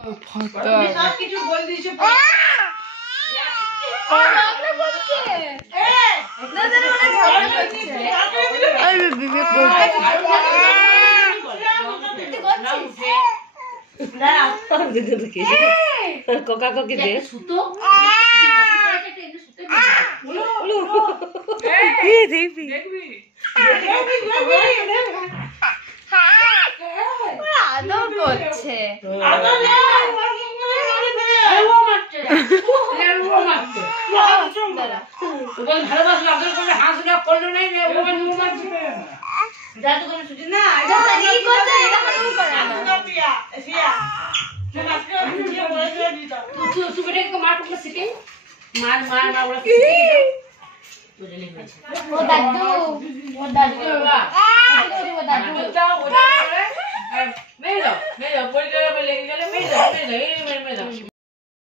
সব কিছু বল দিয়েছে কোকা কোকি দে সুতো দেখবি আদর করছে ভালোবাসলো আদর করলে হাঁসটা করলো নাই জাদু করে ছুটি না মার শিখে মার মার মার ওরা মেয়ে দাও পরিচয় লেগে গেলে মেয়ে দাও